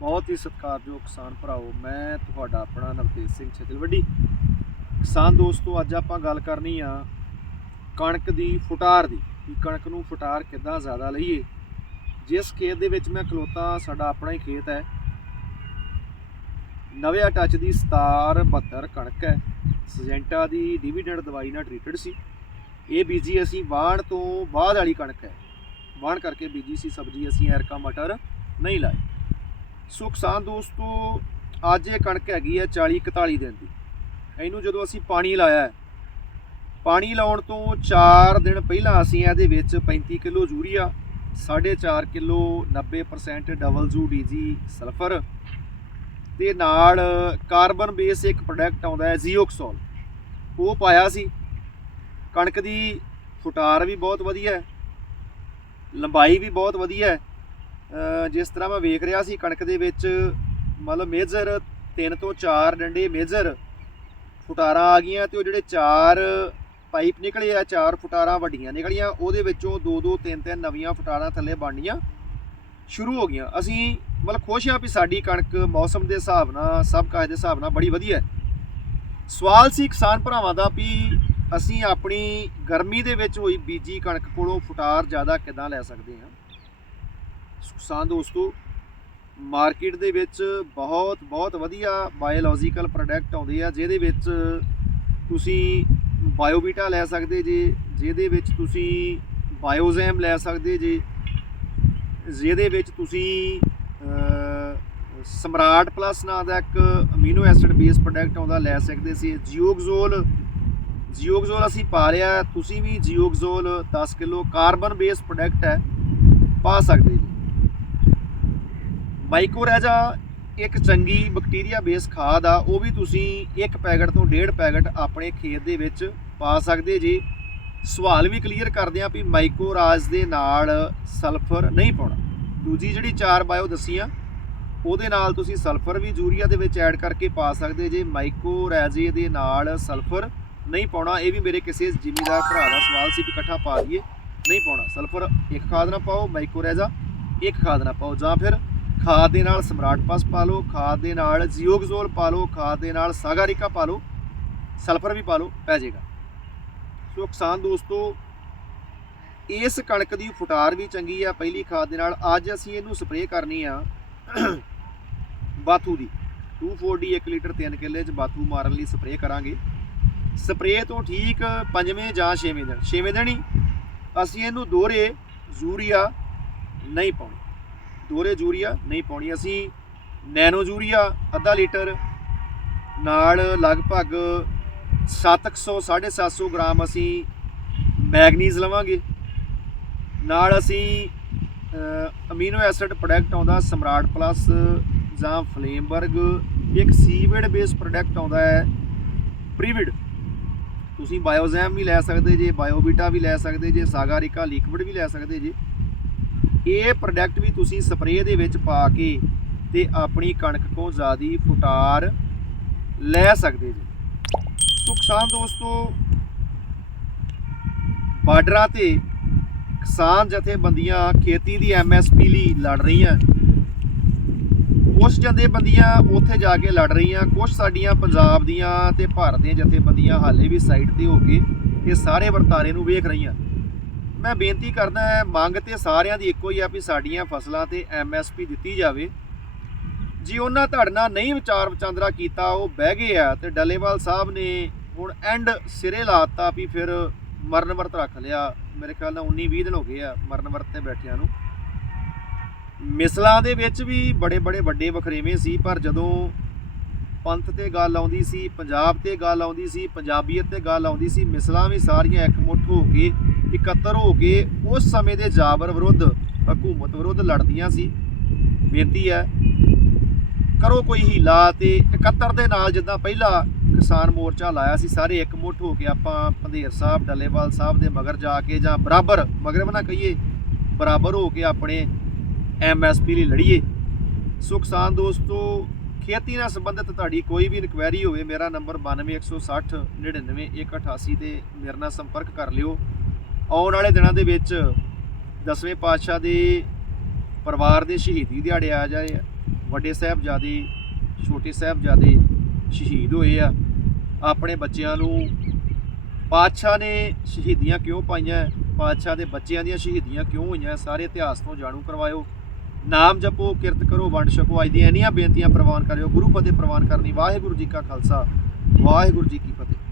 ਬਹੁਤ ਹੀ ਸਤਿਕਾਰਯੋਗ ਕਿਸਾਨ ਭਰਾਓ, ਮੈਂ ਤੁਹਾਡਾ ਆਪਣਾ ਨਵਤੇਜ ਸਿੰਘ ਛੇਤਲਵੱਡੀ ਕਿਸਾਨ ਦੋਸਤੋ, ਅੱਜ ਆਪਾਂ ਗੱਲ ਕਰਨੀ ਆ ਕਣਕ ਦੀ ਫੁਟਾਰ ਦੀ, ਵੀ ਕਣਕ ਨੂੰ ਫੁਟਾਰ ਕਿੱਦਾਂ ਜ਼ਿਆਦਾ ਲਈਏ। ਜਿਸ ਖੇਤ ਦੇ ਵਿੱਚ ਮੈਂ ਖਲੋਤਾ, ਸਾਡਾ ਆਪਣਾ ਹੀ ਖੇਤ ਹੈ। ਨਵੇਂ ਟੱਚ ਦੀ 77 ਕਣਕ ਹੈ। ਸਜੈਂਟਾ ਦੀ ਡਿਵੀਡੈਂਡ ਦਵਾਈ ਨਾਲ ਟ੍ਰੀਟਡ ਸੀ। ਇਹ ਬੀਜੀ ਅਸੀਂ ਵਾਣ ਤੋਂ ਬਾਅਦ ਵਾਲੀ ਕਣਕ ਹੈ। ਵਾਣ ਕਰਕੇ ਬੀਜੀ ਸੀ ਸਬਜ਼ੀ, ਅਸੀਂ ਐਰਕਾ ਮਟਰ ਨਹੀਂ ਲਾਏ। ਸੋ ਕਿਸਾਨ ਦੋਸਤੋ, ਅੱਜ ਇਹ ਕਣਕ ਹੈਗੀ ਹੈ 40 41 ਦਿਨ ਦੀ। ਇਹਨੂੰ ਜਦੋਂ ਅਸੀਂ ਪਾਣੀ ਲਾਇਆ ਪਾਣੀ ਲਾਉਣ ਤੋਂ 4 ਦਿਨ ਪਹਿਲਾਂ ਅਸੀਂ ਇਹਦੇ ਵਿੱਚ 35 kilo urea 4.5 kilo 90% W DG sulphur ਤੇ ਨਾਲ ਕਾਰਬਨ ਬੇਸ ਇੱਕ ਪ੍ਰੋਡਕਟ ਆਉਂਦਾ ਹੈ ਜ਼ੀਓਕਸੋਲ ਉਹ ਪਾਇਆ ਸੀ। ਕਣਕ ਦੀ ਫੁਟਾਰ ਵੀ ਬਹੁਤ ਵਧੀਆ ਹੈ, ਲੰਬਾਈ ਵੀ ਬਹੁਤ ਵਧੀਆ ਹੈ। ਜਿਸ ਤਰ੍ਹਾਂ ਮੈਂ ਵੇਖ ਰਿਹਾ ਸੀ ਕਣਕ ਦੇ ਵਿੱਚ, ਮਤਲਬ ਮੇਜਰ 3 ਤੋਂ 4 ਡੰਡੇ ਮੇਜਰ ਫੁਟਾਰਾਂ ਆ ਗਈਆਂ ਤੇ ਉਹ ਜਿਹੜੇ 4 ਪਾਈਪ ਨਿਕਲੇ ਆ 4 ਫੁਟਾਰਾਂ ਵੱਡੀਆਂ ਨਿਕਲੀਆਂ, ਉਹਦੇ ਵਿੱਚੋਂ 2 2 3 3 ਨਵੀਆਂ ਫੁਟਾਰਾਂ ਥੱਲੇ ਬਣਨੀਆਂ ਸ਼ੁਰੂ ਹੋ ਗਈਆਂ। ਅਸੀਂ ਮਤਲਬ ਖੁਸ਼ ਹਾਂ ਵੀ ਸਾਡੀ ਕਣਕ ਮੌਸਮ ਦੇ ਹਿਸਾਬ ਨਾਲ, ਸਭ ਕਾਜ ਦੇ ਹਿਸਾਬ ਨਾਲ ਬੜੀ ਵਧੀਆ ਹੈ। ਸਵਾਲ ਸੀ ਕਿਸਾਨ ਭਰਾਵਾਂ ਦਾ ਵੀ ਅਸੀਂ ਆਪਣੀ ਗਰਮੀ ਦੇ ਵਿੱਚ ਹੋਈ ਬੀਜੀ ਕਣਕ ਕੋਲੋਂ ਫੁਟਾਰ ਜ਼ਿਆਦਾ ਕਿੱਦਾਂ ਲੈ ਸਕਦੇ ਹਾਂ? ਕਿਸਾਨ ਦੋਸਤੋ, ਮਾਰਕੀਟ ਦੇ ਵਿੱਚ ਬਹੁਤ ਬਹੁਤ ਵਧੀਆ ਬਾਇਓਲੋਜੀਕਲ ਪ੍ਰੋਡਕਟ ਆਉਂਦੇ ਆ, ਜਿਹਦੇ ਵਿੱਚ ਤੁਸੀਂ ਬਾਇਓਬੀਟਾ ਲੈ ਸਕਦੇ ਜੇ, ਜਿਹਦੇ ਵਿੱਚ ਤੁਸੀਂ ਬਾਇਓਜ਼ੈਮ ਲੈ ਸਕਦੇ ਜੇ, ਜਿਹਦੇ ਵਿੱਚ ਤੁਸੀਂ ਸਮਰਾਟ ਪਲੱਸ ਨਾਂ ਦਾ ਇੱਕ ਅਮੀਨੋ ਐਸਿਡ ਬੇਸ ਪ੍ਰੋਡਕਟ ਆਉਂਦਾ ਲੈ ਸਕਦੇ ਸੀ, ਜੀਓਗਜ਼ੋਲ ਜੀਓਗਜ਼ੋਲ ਅਸੀਂ ਪਾ ਲਿਆ, ਤੁਸੀਂ ਵੀ ਜੀਓਗਜ਼ੋਲ 10 ਕਿਲੋ ਕਾਰਬਨ ਬੇਸ ਪ੍ਰੋਡਕਟ ਹੈ, ਪਾ ਸਕਦੇ ਜੀ। ਮਾਈਕੋਰੈਜਾ ਇੱਕ ਚੰਗੀ ਬੈਕਟੀਰੀਆ ਬੇਸ ਖਾਦ ਆ, ਉਹ ਵੀ ਤੁਸੀਂ ਇੱਕ ਪੈਕਟ ਤੋਂ ਡੇਢ ਪੈਕਟ ਆਪਣੇ ਖੇਤ ਦੇ ਵਿੱਚ ਪਾ ਸਕਦੇ ਜੀ। ਸਵਾਲ ਵੀ ਕਲੀਅਰ ਕਰਦੇ ਆ ਵੀ ਮਾਈਕੋਰਾਜ ਦੇ ਨਾਲ ਸਲਫਰ ਨਹੀਂ ਪਾਉਣਾ। ਦੂਜੀ ਜਿਹੜੀ ਚਾਰ ਬਾਇਓ ਦੱਸੀਆਂ ਉਹਦੇ ਨਾਲ ਤੁਸੀਂ ਸਲਫਰ ਵੀ ਯੂਰੀਆ ਦੇ ਵਿੱਚ ਐਡ ਕਰਕੇ ਪਾ ਸਕਦੇ ਜੇ। ਮਾਈਕੋਰੈਜੇ ਦੇ ਨਾਲ ਸਲਫਰ ਨਹੀਂ ਪਾਉਣਾ, ਇਹ ਵੀ ਮੇਰੇ ਕਿਸੇ ਜ਼ਿਮੀਦਾਰ ਭਰਾ ਦਾ ਸਵਾਲ ਸੀ ਵੀ ਇਕੱਠਾ ਪਾ ਦਈਏ। ਨਹੀਂ ਪਾਉਣਾ। ਸਲਫਰ ਇੱਕ ਖਾਦ ਨਾ ਪਾਓ ਮਾਈਕੋਰੈਜਾ ਇੱਕ ਖਾਦ ਨਾ ਪਾਓ। ਜਾਂ ਫਿਰ ਖਾਦ ਦੇ ਨਾਲ ਸਮਰਾਟ ਪਸ ਪਾ ਲਓ, ਖਾਦ ਦੇ ਨਾਲ ਜੀਓਗਜ਼ੋਲ ਪਾ ਲਓ, ਖਾਦ ਦੇ ਨਾਲ ਸਾਗਾਰਿਕਾ ਪਾ ਲਓ, ਸਲਫਰ ਵੀ ਪਾ ਲਓ, ਪੈ ਜਾਏਗਾ। ਸੋ ਕਿਸਾਨ ਦੋਸਤੋ, ਇਸ ਕਣਕ ਦੀ ਫੁਟਾਰ ਵੀ ਚੰਗੀ ਆ, ਪਹਿਲੀ ਖਾਦ ਦੇ ਨਾਲ। ਅੱਜ ਅਸੀਂ ਇਹਨੂੰ ਸਪਰੇਅ ਕਰਨੀ ਆ ਬਾਥੂ ਦੀ। 240 1 ਲੀਟਰ 3 ਕਿੱਲੇ ਚ ਬਾਥੂ ਮਾਰਨ ਲਈ ਸਪਰੇਅ ਕਰਾਂਗੇ। ਸਪਰੇਅ ਤੋਂ ਠੀਕ ਪੰਜਵੇਂ ਜਾਂ ਛੇਵੇਂ ਦਿਨ। ਛੇਵੇਂ ਦਿਨ ਹੀ ਅਸੀਂ ਇਹਨੂੰ ਦੋਹਰੇ ਯੂਰੀਆ ਨਹੀਂ ਪਾਉਣੀ। ਦੋਹਰੇ ਯੂਰੀਆ ਨਹੀਂ ਪਾਉਣੀ। ਅਸੀਂ ਨੈਨੋ ਯੂਰੀਆ ਅੱਧਾ ਲੀਟਰ, ਨਾਲ ਲਗਭਗ 700 750 ਗ੍ਰਾਮ ਅਸੀਂ ਮੈਗਨੀਜ਼ ਲਵਾਂਗੇ। ਨਾਲ ਅਸੀਂ ਅਮੀਨੋ ਐਸਿਡ ਪ੍ਰੋਡਕਟ ਆਉਂਦਾ ਸਮਰਾਟ ਪਲੱਸ ਜਾਂ ਫਲੇਮਬਰਗ। ਇੱਕ ਸੀਵਿਡ ਬੇਸ ਪ੍ਰੋਡਕਟ ਆਉਂਦਾ ਹੈ ਪ੍ਰੀਵਿਡ। ਤੁਸੀਂ ਬਾਇਓਜ਼ੈਮ ਵੀ ਲੈ ਸਕਦੇ ਜੇ ਬਾਇਓਬੀਟਾ ਵੀ ਲੈ ਸਕਦੇ ਜੇ, ਸਾਗਾਰਿਕਾ ਲਿਕਵਿਡ ਵੀ ਲੈ ਸਕਦੇ ਜੇ। ਇਹ ਪ੍ਰੋਡਕਟ ਵੀ ਤੁਸੀਂ ਸਪਰੇਅ ਦੇ ਵਿੱਚ ਪਾ ਕੇ ਤੇ ਆਪਣੀ ਕਣਕ ਤੋਂ ਜ਼ਿਆਦੀ ਫੁਟਾਰ ਲੈ ਸਕਦੇ ਜੀ। ਸੋ ਕਿਸਾਨ ਦੋਸਤੋ, ਬਾਰਡਰਾਂ ਤੇ ਕਿਸਾਨ ਜਥੇਬੰਦੀਆਂ ਖੇਤੀ ਦੀ ਐਮਐਸਪੀ ਲਈ ਲੜ ਰਹੀਆਂ। ਕੁਝ ਜਥੇਬੰਦੀਆਂ ਉੱਥੇ ਜਾ ਕੇ ਲੜ ਰਹੀਆਂ ਕੁਝ ਸਾਡੀਆਂ ਪੰਜਾਬ ਦੀਆਂ ਤੇ ਭਾਰਤ ਦੀਆਂ ਜਥੇਬੰਦੀਆਂ ਹਾਲੇ ਵੀ ਸਾਈਡ ਤੇ ਹੋ ਕੇ ਇਹ ਸਾਰੇ ਵਰਤਾਰੇ ਨੂੰ ਵੇਖ ਰਹੀਆਂ। ਮੈਂ ਬੇਨਤੀ ਕਰਦਾ ਮੰਗ ਤੇ ਸਾਰਿਆਂ ਦੀ ਇੱਕੋ ਹੀ ਆ ਵੀ ਸਾਡੀਆਂ ਫਸਲਾਂ ਤੇ ਐਮਐਸਪੀ ਦਿੱਤੀ ਜਾਵੇ। ਜੀ ਉਹਨਾਂ ਤੁਹਾਡੇ ਨਾਲ ਨਹੀਂ ਵਿਚਾਰ ਵਿਚਾਂਦਰਾ ਕੀਤਾ, ਉਹ ਬਹਿ ਗਏ ਆ ਤੇ ਡੱਲੇਵਾਲ ਸਾਹਿਬ ਨੇ ਹੁਣ ਐਂਡ ਸਿਰੇ ਲਾਤਾ ਵੀ ਫਿਰ ਮਰਨ ਵਰਤ ਰੱਖ ਲਿਆ। ਮੇਰੇ ਖਿਆਲ ਨਾਲ 19 20 ਦਿਨ ਹੋ ਗਏ ਆ ਮਰਨ ਵਰਤ ਤੇ ਬੈਠਿਆਂ ਨੂੰ। ਮਿਸਲਾਂ ਦੇ ਵਿੱਚ ਵੀ ਬੜੇ ਬੜੇ ਵੱਡੇ ਵਖਰੇਵੇਂ ਸੀ, ਪਰ ਜਦੋਂ ਪੰਥ ਤੇ ਗੱਲ ਆਉਂਦੀ ਸੀ, ਪੰਜਾਬ ਤੇ ਗੱਲ ਆਉਂਦੀ ਸੀ, ਪੰਜਾਬੀਅਤ ਤੇ ਗੱਲ ਆਉਂਦੀ ਸੀ, ਮਿਸਲਾਂ ਵੀ ਸਾਰੀਆਂ ਇਕਮੁੱਠ ਹੋ ਕੇ, ਇਕੱਤਰ ਹੋ ਕੇ ਉਸ ਸਮੇਂ ਦੇ ਜਾਬਰ ਵਿਰੁੱਧ, ਹਕੂਮਤ ਵਿਰੁੱਧ ਲੜਦੀਆਂ ਸੀ। ਬੇਨਤੀ ਹੈ, ਕਰੋ ਕੋਈ ਹੀਲਾ ਤੇ ਇਕੱਤਰ ਦੇ ਨਾਲ ਜਿੱਦਾਂ ਪਹਿਲਾ ਕਿਸਾਨ ਮੋਰਚਾ ਲਾਇਆ ਸੀ, ਸਾਰੇ ਇਕਮੁੱਠ ਹੋ ਕੇ ਆਪਾਂ ਪੰਧੇਰ ਸਾਹਿਬ, ਡੱਲੇਵਾਲ ਸਾਹਿਬ ਦੇ ਮਗਰ ਜਾ ਕੇ ਜਾਂ ਬਰਾਬਰ, ਮਗਰ ਵੀ ਨਾ ਕਹੀਏ, ਬਰਾਬਰ ਹੋ ਕੇ ਆਪਣੇ ਐਮਐਸਪੀ ਲਈ ਲੜੀਏ। ਸੋ ਕਿਸਾਨ ਦੋਸਤੋ ਖੇਤੀ ਨਾਲ ਸੰਬੰਧਿਤ ਤੁਹਾਡੀ ਕੋਈ ਵੀ ਇਨਕੁਆਇਰੀ ਹੋਵੇ, ਮੇਰਾ ਨੰਬਰ 92160 99188 ਤੇ ਮੇਰੇ ਨਾਲ ਸੰਪਰਕ ਕਰ ਲਿਓ। ਆਉਣ ਵਾਲੇ ਦਿਨਾਂ ਦੇ ਵਿੱਚ ਦਸਵੇਂ ਪਾਤਸ਼ਾਹ ਦੇ ਪਰਿਵਾਰ ਦੇ ਸ਼ਹੀਦੀ ਦਿਹਾੜੇ ਆ ਜਾਏ। ਵੱਡੇ ਸਾਹਿਬਜ਼ਾਦੇ, ਛੋਟੇ ਸਾਹਿਬਜ਼ਾਦੇ ਸ਼ਹੀਦ ਹੋਏ ਆ। ਆਪਣੇ ਬੱਚਿਆਂ ਨੂੰ ਪਾਤਸ਼ਾਹ ਨੇ ਸ਼ਹੀਦੀਆਂ ਕਿਉਂ ਪਾਈਆਂ? ਪਾਤਸ਼ਾਹ ਦੇ ਬੱਚਿਆਂ ਦੀਆਂ ਸ਼ਹੀਦੀਆਂ ਕਿਉਂ ਹੋਈਆਂ? ਸਾਰੇ ਇਤਿਹਾਸ ਤੋਂ ਜਾਣੂ ਕਰਵਾਇਓ। ਨਾਮ ਜਪੋ, ਕਿਰਤ ਕਰੋ, ਵੰਡ ਛਕੋ। ਅੱਜ ਦੀਆਂ ਇੰਨੀਆਂ ਬੇਨਤੀਆਂ ਪ੍ਰਵਾਨ ਕਰਿਓ। ਗੁਰੂ ਫਤਿਹ ਪ੍ਰਵਾਨ ਕਰਨੀ ਵਾਹਿਗੁਰੂ ਜੀ ਕਾ ਖਾਲਸਾ, ਵਾਹਿਗੁਰੂ ਜੀ ਕੀ ਫਤਿਹ।